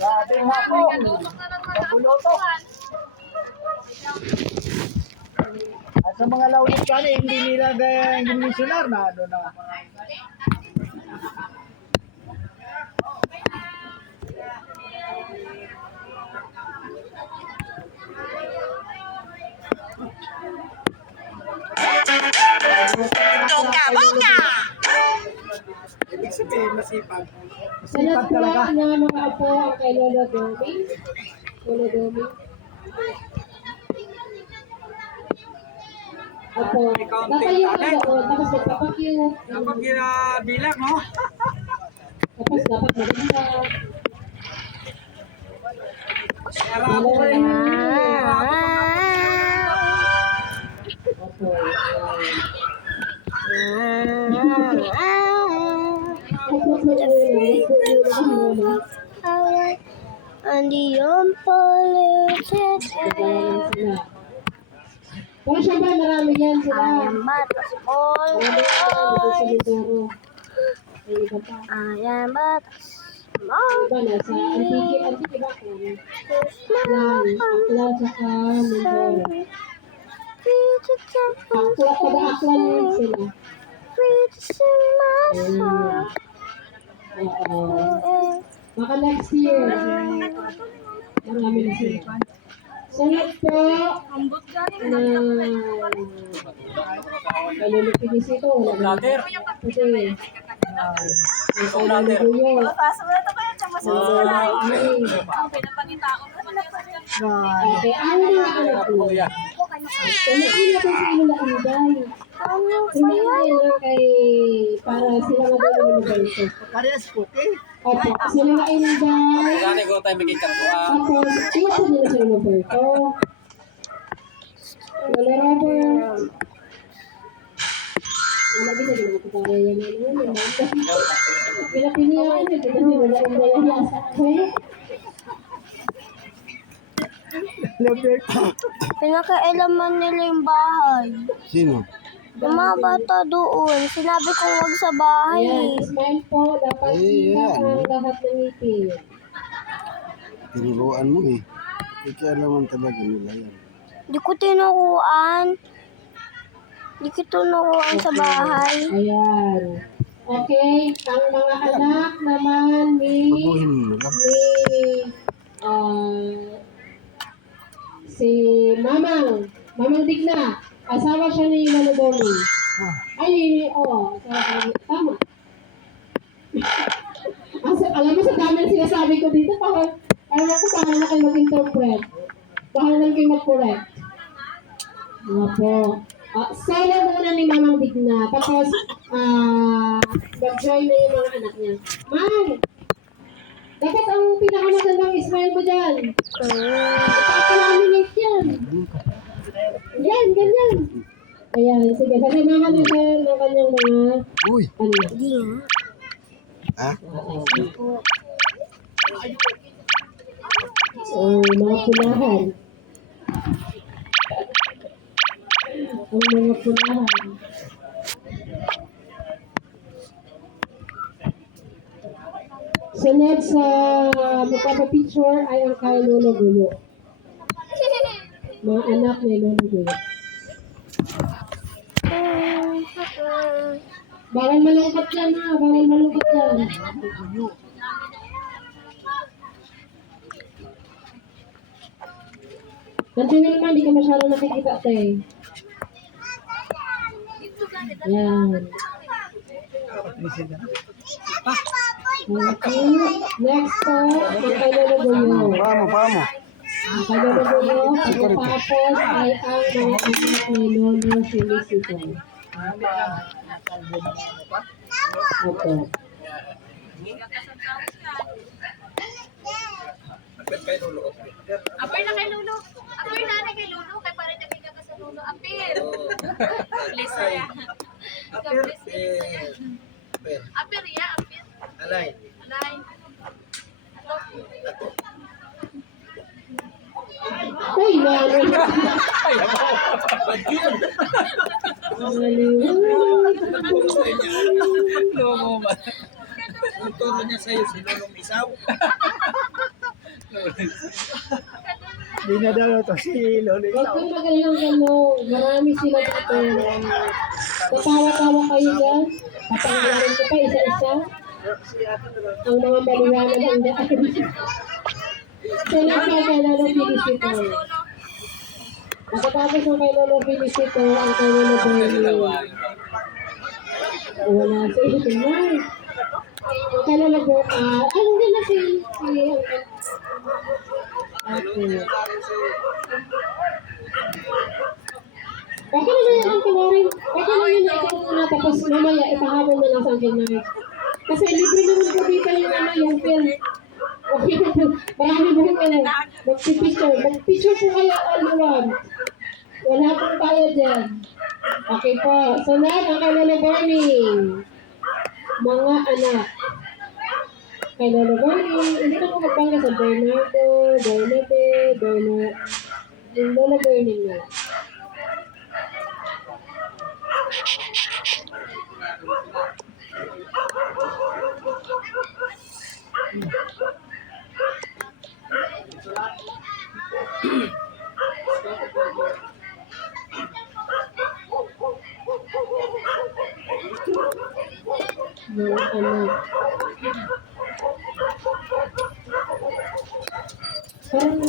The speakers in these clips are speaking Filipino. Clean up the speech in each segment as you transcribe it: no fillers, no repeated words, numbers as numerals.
Grabe nga po. Paguluto. At sa mga laulit ka hindi nila yung missionar na ano na. Toka-boka! Ibig sabihin, masipag. Masipag talaga. Na mga apo ang kay Lolo Domi. Lolo Domi. Apo. Natayo ka doon. Tapos magpapakyut. Dapat ginabilang, no? Tapos dapat maganda. Marami pa rin. Apo. And the unpolluted air. Pero syempre marami yan sila. I am but a small boy. I am but a small Iba na sa Antique ba ko? Yan, Akla saka Mindoro. Akla, taga-Akla yun sila. Oo. Baka next year. Marami na sila. Sunod po na kalulupinis ito. Wala na. Kasi kaluluyo. Okay, ano na anak ko? Kaya natin sa inyo na anday. Hindi lang kay para sila magandang mag-alito. Parehas po, okay? Opo, sila na inday. Kaya ko tayo maging kapwa. Tapos, iwasan nila sa Roberto. Wala Robert. Wala din na din ako para yan yun. Pinapinihan yun. Kita nila na inday ang yasa. Pinakailaman nila yung bahay. Sino? Yung mga bata doon. Sinabi ko wag sa bahay. Ayan, smile po. Dapat kita ang lahat ng ngipin. Tinuruan mo eh. Ikialaman talaga nila yan. Di ko tinuruan. Di ko tinuruan sa bahay. Ayan. Okay, ang mga anak naman ni Baguhin mo lang. si Mamang Digna. Asawa siya ni Lolo Domi. Ay, asawa siya. Tama. Alam mo sa dami na sinasabi ko dito, parang ako paano na kayo mag-interpret. Paano lang kayo mag-correct. Nga po. Solo muna ni Mamang Digna. Tapos, mag-join na yung mga anak niya. Ma'am! Dapat ang pinakamagandang smile mo dyan. Ipapalaminate yan. Yan, ganyan. Ayan, sige. Sasamahan niyo siya ng kanyang mga... Uy! Ano? Di nga. Ha? So, mga pulahan. Ang mga pulahan. Sunod sa magpapapicture ay ang kay Lolo Gulo. Mga anak ni Lolo Gulo. Bawal malungkot yan ha. Bawal malungkot yan. Nandiyan naman, di ka masyado nakikita tayo. Yan. Okay. Next po, ang kay Lolo Gulo. Paano? Ang kay Lolo Gulo, pagkatapos ay ang mga anak ni Lolo Felicito. Opo. Apir na kay Lulu. Apir na kay Lulu. Kay parang nabigyan ka sa Lulu. Apir. Lisa ya. Apir ya. Apir. Alay. Alay. Uy, mali. Ang turo niya sa'yo, si Lulong Isaw. Hindi na daw ito si Lolo Huwag Isaw. kang magalang ano. Marami sila dito. Natawa-tawa kayo dyan. Papangalarin ko pa isa-isa. Ang mga maliwanag ang daan. Sila pa kay Lolo Felicito. Nakatapos ng kay Lolo Felicito, ang kay Lolo Bernie. Wala sa ito na. Ang kay Lolo Bernie, hindi na si okay. Okay na yan ang tiwarin. Okay na yun na ikaw muna tapos mamaya ipahabol na lang sa akin na. Kasi libre naman po dito yung film. Okay na po. Marami po kayo. Mag-picture. Mag-picture po kayo all you want. Wala pong tayo dyan. Okay po. So na, ang Lolo Bernie. Mga anak. Kay Lolo Bernie. Hindi na ko magpangga sa Bernardo, Bernabe, yung Lolo Bernie nga. Mga anak. Parang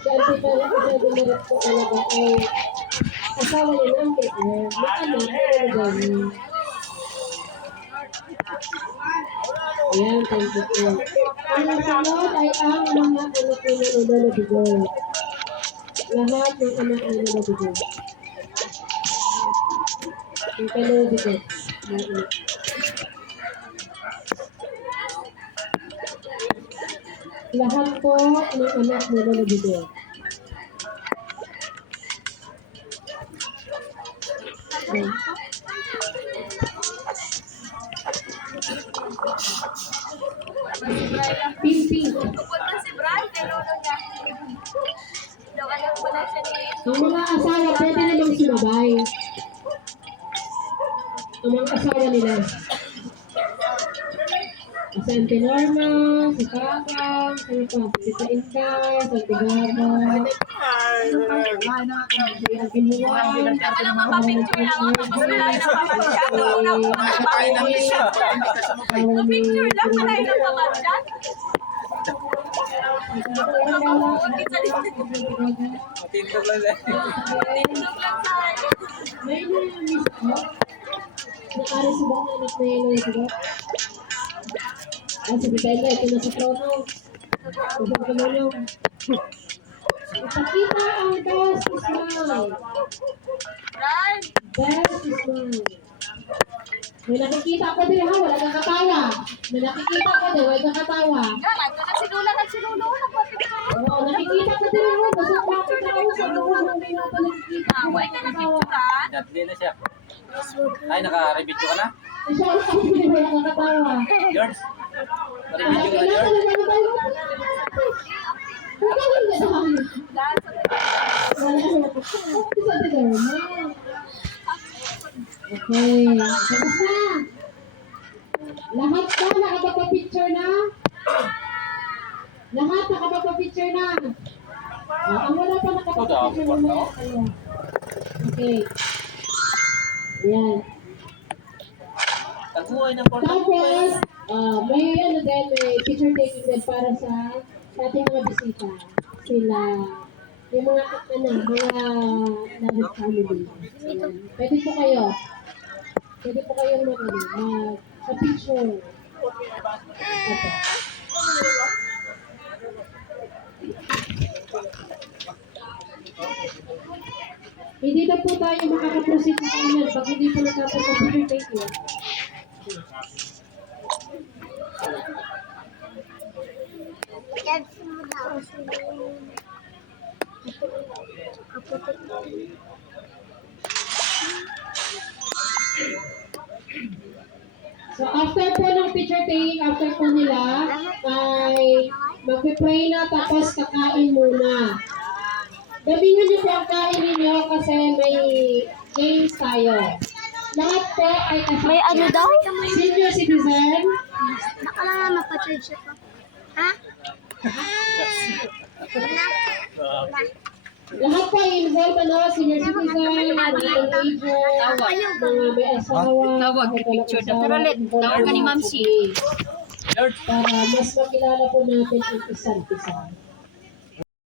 si Auntie Pala kasi dumirat ko talaga ay asawa niya ng Peter, may anak na gani. Ayan, thank you po. Ang sunod ay ang mga anak ni Lolo Bigot. Lahat ng anak ni Lolo Bigot. Yung kay Lolo Bigot. Lahat po ng anak ni Lolo Bigot. Ayan. Ping-ping. Pupunta si Brian kay lolo niya. Daw alam ko na siya ni Ang mga asawa pwede namang sumabay. Ang mga asawa nila. Si Auntie Norma, si Kakang, ano pa, si Tita Inday, si Auntie Gaba, si Auntie Luwan, alam mo ba picture lang ako tapos wala na pamantyan. Una ko Kain ng isa. picture lang wala na pamantyan. Matindog lang lang. Tindog lang sa akin. may na-miss ko. Nakari si Bang anak na yun, si Bang. Si Tita Inday, ito na sa trono. Ito ko na yun. Ipakita ang best smile. Brian, Best smile. May nakikita ko din ha, wala kang katawa. May nakikita ko din, wala kang katawa. gangan ko na si Lula nagpapicture. Oo, nakikita ko din ha, basta bakit ako sa buwan ng may nato nakikita. Ay, ka nagpicturean. Natli na siya. Ay, naka-review ka na? Siya ang sabi din, wala kang katawa. George? Ay, Na-review ka na, kailangan George? na tayo. Wala kang katawa. Lahat sa Wala kang katawa. Isa din daw. Okay, tapos na. Lahat ba nakapapapicture na? Lahat nakapapapicture na. Ang wala pa nakapapapicture na. Okay. Ayan. Taguhay ng portal. Tapos, may ano din, may picture taking din para sa ating mga bisita. Sila, yung mga, mga David family. Ayan. Pwede po kayo. Pwede po kayong mag-picture. Okay. Hindi na po tayo makakaproceed sa kanyan pag hindi po natapos ang picture taking. So after po ng picture taking, after po nila, ay magpipray na tapos kakain muna. Gabihan niyo po ang kain ninyo kasi may games tayo. Lahat po ay kasama. May ano daw? Senior citizen, Baka lang mapacharge siya pa. Ha? lahat po ay involved, ano, senior citizen, mga teenager, mga may asawa, Tawag, mga walang picture asawa, daw. Tawag ka ni Ma'am C. para mas makilala po natin ang isa't isa.